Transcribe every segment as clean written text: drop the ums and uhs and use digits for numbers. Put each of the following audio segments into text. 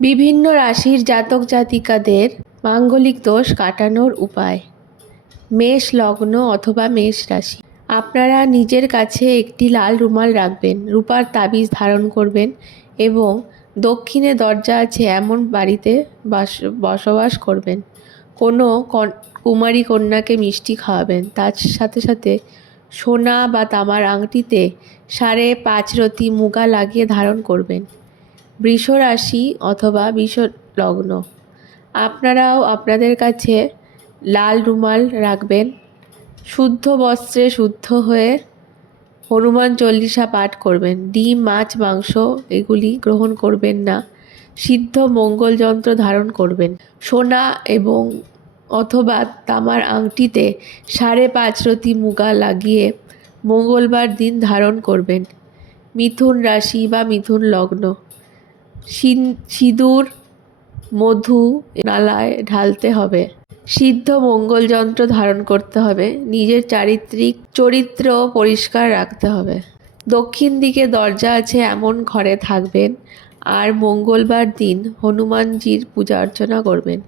বিভিন্ন রাশির জাতক জাতিকাদের মাঙ্গলিক দোষ কাটানোর উপায়। মেষ লগ্ন অথবা মেষ রাশি, আপনারা নিজের কাছে একটি লাল রুমাল রাখবেন, রূপার তাবিজ ধারণ করবেন এবং দক্ষিণে দরজা আছে এমন বাড়িতে বসবাস করবেন। কোনো কুমারী কন্যাকে মিষ্টি খাওয়াবেন, তার সাথে সাথে সোনা বা তামার আংটিতে 5.5 রতি মুগা লাগিয়ে ধারণ করবেন। বৃষ রাশি অথবা বৃষ লগ্ন, আপনারাও আপনাদের কাছে লাল রুমাল রাখবেন। শুদ্ধ বস্ত্রে শুদ্ধ হয়ে হনুমান চল্লিশা পাঠ করবেন। ডিম, মাছ, মাংস এগুলি গ্রহণ করবেন না। সিদ্ধ মঙ্গল যন্ত্র ধারণ করবেন। সোনা এবং অথবা তামার আংটিতে 5.5 রতি মুগা লাগিয়ে মঙ্গলবার দিন ধারণ করবেন। মিথুন রাশি বা মিথুন লগ্ন, সিঁদুর মধু নালায় ঢালতে হবে। সিদ্ধ মঙ্গল যন্ত্র ধারণ করতে হবে। নিজের চরিত্র পরিষ্কার রাখতে হবে। দক্ষিণ দিকে দরজা আছে এমন ঘরে থাকবেন আর মঙ্গলবার দিন হনুমানজির পূজা অর্চনা করবেন।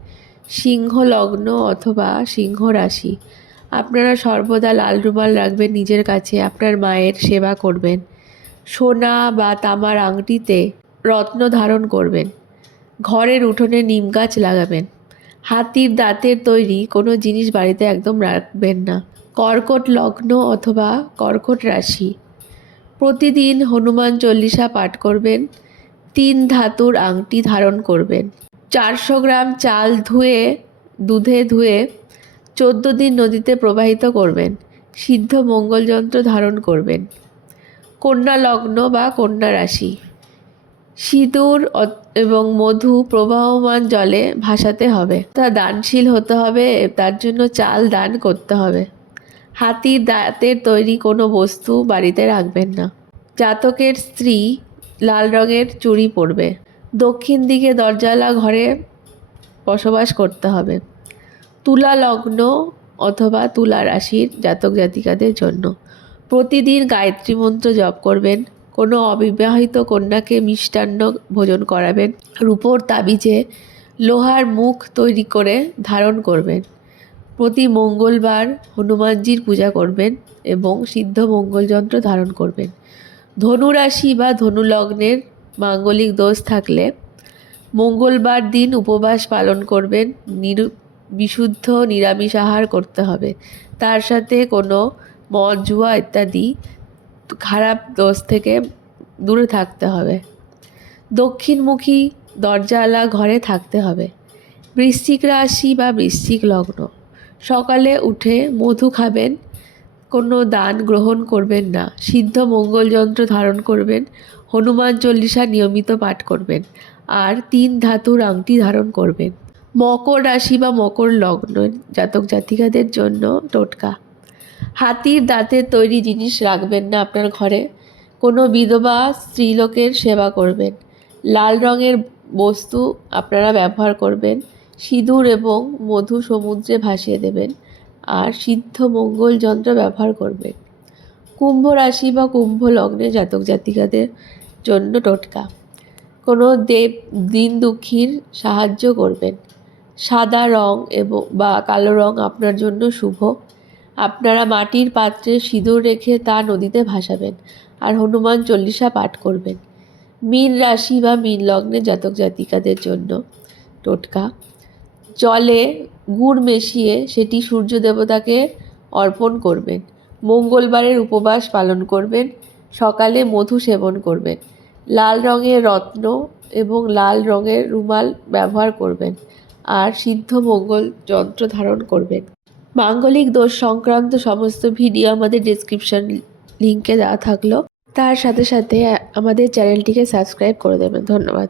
সিংহ লগ্ন অথবা সিংহ রাশি, আপনারা সর্বদা লাল রুমাল রাখবেন নিজের কাছে। আপনার মায়ের সেবা করবেন। সোনা বা তামার আংটিতে রত্ন ধারণ করবেন। ঘরের উঠোনে নিম গাছ লাগাবেন। হাতির দাঁতের তৈরি কোনো জিনিস বাড়িতে একদম রাখবেন না। কর্কট লগ্ন অথবা কর্কট রাশি, প্রতিদিন হনুমান চল্লিশা পাঠ করবেন। 3 ধাতুর আংটি ধারণ করবেন। 400 গ্রাম চাল দুধে ধুয়ে 14 দিন নদীতে প্রবাহিত করবেন। সিদ্ধ মঙ্গল যন্ত্র ধারণ করবেন। কন্যা লগ্ন বা কন্যা রাশি, সিঁদুর এবং মধু প্রবাহমান জলে ভাসাতে হবে। তা দানশীল হতে হবে, তার জন্য চাল দান করতে হবে। হাতির দাঁতের তৈরি কোনো বস্তু বাড়িতে রাখবেন না। জাতকের স্ত্রী লাল রঙের চুড়ি পরবে। দক্ষিণ দিকে দরজাওয়ালা ঘরে বসবাস করতে হবে। তুলা লগ্ন অথবা তুলা রাশির জাতক জাতিকাদের জন্য প্রতিদিন গায়ত্রী মন্ত্র জপ করবেন। কোনো অবিবাহিত কন্যাকে মিষ্টান্ন ভোজন করাবেন। রূপোর তাবিজে লোহার মুখ তৈরি করে ধারণ করবেন। প্রতি মঙ্গলবার হনুমানজির পূজা করবেন এবং সিদ্ধ মঙ্গল যন্ত্র ধারণ করবেন। ধনু রাশি বা ধনু লগ্নের মাঙ্গলিক দোষ থাকলে মঙ্গলবার দিন উপবাস পালন করবেন। বিশুদ্ধ নিরামিষ আহার করতে হবে। তার সাথে কোনো মদ, জুয়া ইত্যাদি খারাপ দোষ থেকে দূরে থাকতে হবে। দক্ষিণমুখী দরজাওয়ালা ঘরে থাকতে হবে। বৃশ্চিক রাশি বা বৃশ্চিক লগ্ন, সকালে উঠে মধু খাবেন, কোনো দান গ্রহণ করবেন না। সিদ্ধ মঙ্গল যন্ত্র ধারণ করবেন। হনুমান চল্লিশা নিয়মিত পাঠ করবেন আর 3 ধাতুর আংটি ধারণ করবেন। মকর রাশি বা মকর লগ্ন জাতক জাতিকাদের জন্য টোটকা। হাতির দাঁতের তৈরি জিনিস রাখবেন না আপনার ঘরে। কোনো বিধবা স্ত্রীলোকের সেবা করবেন। লাল রঙের বস্তু আপনারা ব্যবহার করবেন। সিঁদুর এবং মধু সমুদ্রে ভাসিয়ে দেবেন আর সিদ্ধ মঙ্গল যন্ত্র ব্যবহার করবেন। কুম্ভ রাশি বা কুম্ভ লগ্নে জাতক জাতিকাদের জন্য টোটকা। কোনো দিন দুঃখীর সাহায্য করবেন। সাদা রং বা কালো রং আপনার জন্য শুভ। আপনারা মাটির পাত্রে সিঁদুর রেখে তা নদীতে ভাসাবেন আর হনুমান চল্লিশা পাঠ করবেন। মীন রাশি বা মীন লগ্নে জাতক জাতিকাদের জন্য টোটকা। জলে গুড় মিশিয়ে সেটি সূর্য দেবতাকে অর্পণ করবেন। মঙ্গলবারের উপবাস পালন করবেন। সকালে মধু সেবন করবেন। লাল রঙের রত্ন এবং লাল রঙের রুমাল ব্যবহার করবেন আর সিদ্ধ মঙ্গল যন্ত্র ধারণ করবেন। মাঙ্গলিক দোষ সংক্রান্ত সমস্ত ভিডিও আমাদের ডেসক্রিপশন লিঙ্কে দেওয়া থাকলো। তার সাথে সাথে আমাদের চ্যানেলটিকে সাবস্ক্রাইব করে দেবেন। ধন্যবাদ।